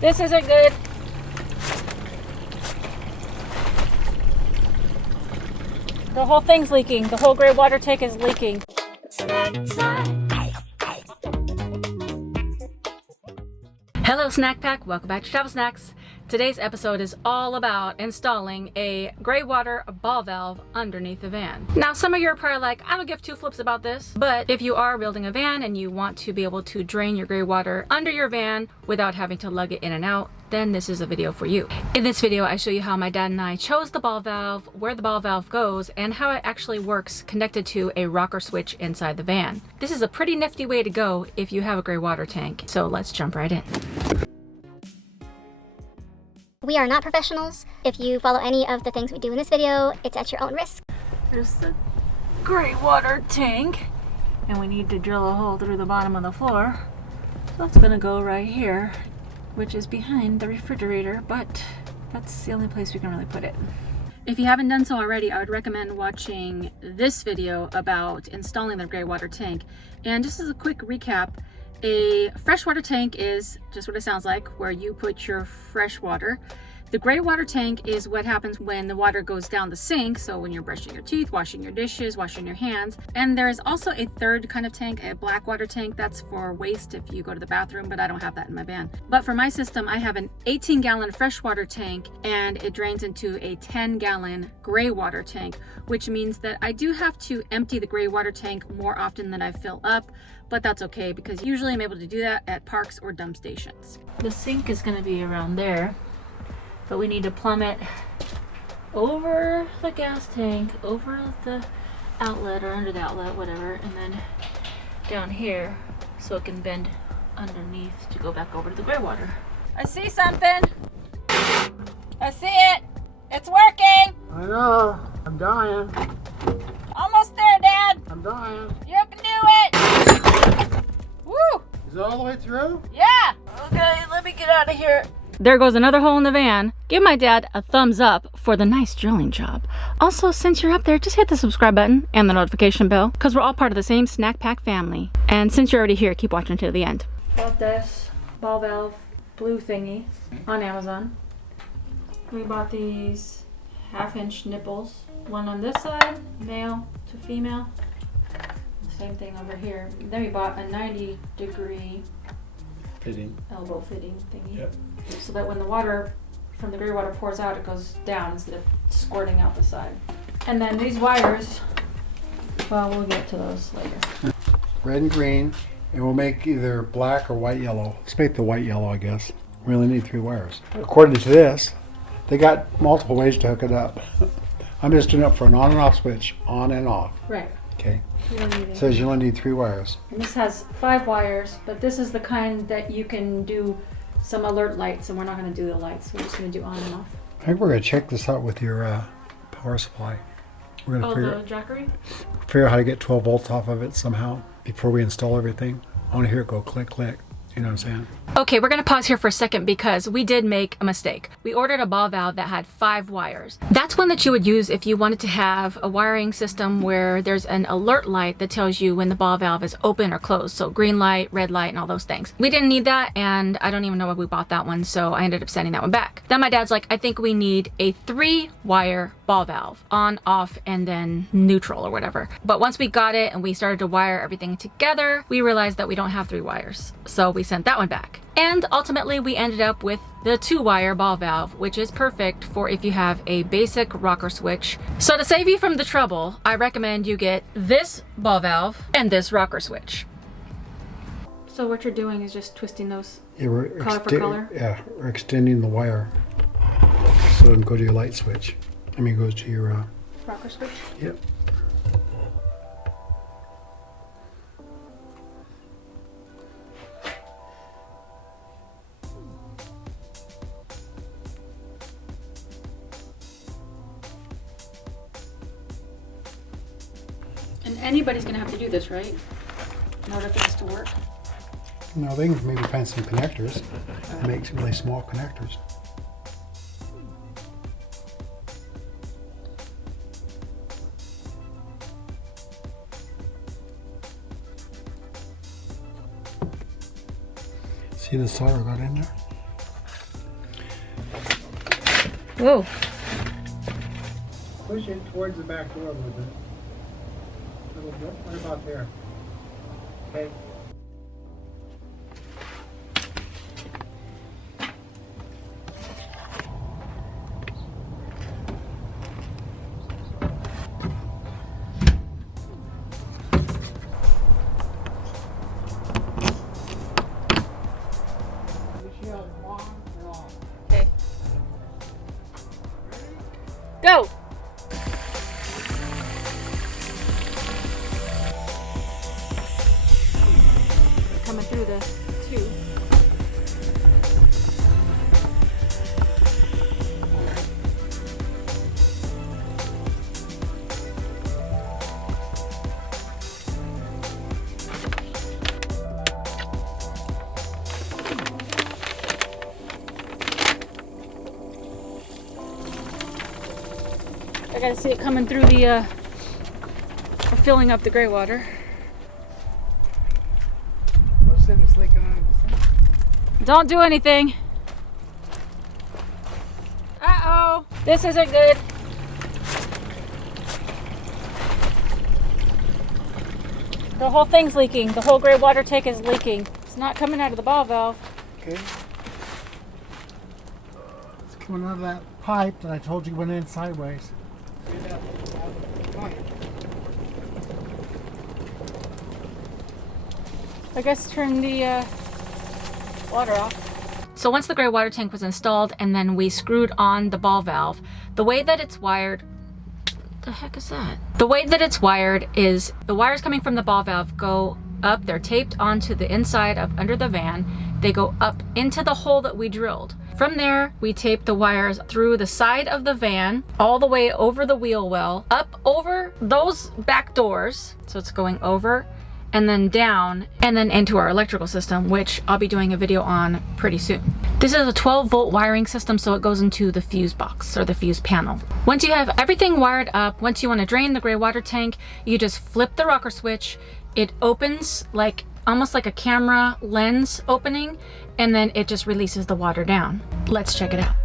This isn't good. The whole thing's leaking. The whole gray water tank is leaking. Hello Snack Pack, welcome back to Travel Snacks. Today's episode is all about installing a gray water ball valve underneath the van. Now some of you are probably like, I don't give two flips about this, but if you are building a van and you want to be able to drain your gray water under your van without having to lug it in and out, then this is a video for you. In this video, I show you how my dad and I chose the ball valve, where the ball valve goes, and how it actually works connected to a rocker switch inside the van. This is a pretty nifty way to go if you have a gray water tank. So let's jump right in. We are not professionals. If you follow any of the things we do in this video, it's at your own risk. There's the gray water tank, and we need to drill a hole through the bottom of the floor. So that's gonna go right here, which is behind the refrigerator, but that's the only place we can really put it. If you haven't done so already, I would recommend watching this video about installing the gray water tank. And just as a quick recap, a freshwater tank is just what it sounds like, where you put your fresh water. The gray water tank is what happens when the water goes down the sink, so when you're brushing your teeth, washing your dishes, washing your hands. And there is also a third kind of tank, a black water tank. That's for waste if you go to the bathroom, but I don't have that in my van. But for my system, I have an 18-gallon freshwater tank, and it drains into a 10-gallon gray water tank, which means that I do have to empty the gray water tank more often than I fill up, but that's okay because usually I'm able to do that at parks or dump stations. The sink is going to be around there, but we need to plumb it over the gas tank, over the outlet or under the outlet, whatever, and then down here so it can bend underneath to go back over to the gray water. I see something. I see it. It's working. I know. I'm dying. Almost there, Dad. I'm dying. You can do it. Woo! Is it all the way through? Yeah. Okay, let me get out of here. There goes another hole in the van. Give my dad a thumbs up for the nice drilling job. Also, since you're up there, just hit the subscribe button and the notification bell, because we're all part of the same Snack Pack family. And since you're already here, keep watching to the end. Bought this ball valve blue thingy on Amazon. We bought these 1/2-inch nipples. One on this side, male to female. Same thing over here. Then we bought a 90-degree Fitting. elbow fitting thingy. Yep. So that when the water from the gray water pours out, it goes down instead of squirting out the side. And then these wires, well, we'll get to those later. Red and green, and we'll make either black or white yellow. Let's make the white yellow, I guess. We only need 3 wires. According to this, they got multiple ways to hook it up. I'm just doing it for an on and off switch, on and off. Right. Okay. You don't need It says you only need 3 wires. And this has 5 wires, but this is the kind that you can do some alert lights, and we're not going to do the lights. We're just going to do on and off. I think we're going to check this out with your power supply. We're going to The jackery? figure out how to get 12 volts off of it somehow before we install everything. I want to hear it go click, click. You know what I'm saying? Okay, we're gonna pause here for a second because we did make a mistake. We ordered a ball valve that had 5 wires. That's one that you would use if you wanted to have a wiring system where there's an alert light that tells you when the ball valve is open or closed. So green light, red light, and all those things. We didn't need that, and I don't even know why we bought that one, so I ended up sending that one back. Then my dad's like, I think we need a 3-wire ball valve, on, off, and then neutral or whatever. But once we got it and we started to wire everything together, we realized that we don't have 3 wires. So we sent that one back. And ultimately we ended up with the 2-wire ball valve, which is perfect for if you have a basic rocker switch. So to save you from the trouble, I recommend you get this ball valve and this rocker switch. So what you're doing is just twisting those color for color? Yeah, we're extending the wire so it can go to your light switch. I mean, it goes to your... rocker switch? Yep. And anybody's gonna have to do this, right? In order for this to work? No, they can maybe find some connectors and make some really small connectors. See the solder got in there? Whoa. Push it towards the back door a little bit. What about there? Okay. Okay. Go! Coming through the tube. I gotta see it coming through the, filling up the gray water. It's leaking on the Don't do anything. Uh-oh. This isn't good. The whole thing's leaking. The whole gray water tank is leaking. It's not coming out of the ball valve. Okay. It's coming out of that pipe that I told you went in sideways. I guess turn the water off. So once the gray water tank was installed and then we screwed on the ball valve, the way that it's wired, the heck is that? The way that it's wired is the wires coming from the ball valve go up, they're taped onto the inside of under the van, they go up into the hole that we drilled. From there, we tape the wires through the side of the van, all the way over the wheel well, up over those back doors, so it's going over, and then down, and then into our electrical system, which I'll be doing a video on pretty soon. This is a 12-volt wiring system, so it goes into the fuse box, or the fuse panel. Once you have everything wired up, once you want to drain the gray water tank, you just flip the rocker switch. It opens like almost like a camera lens opening, and then it just releases the water down. Let's check it out.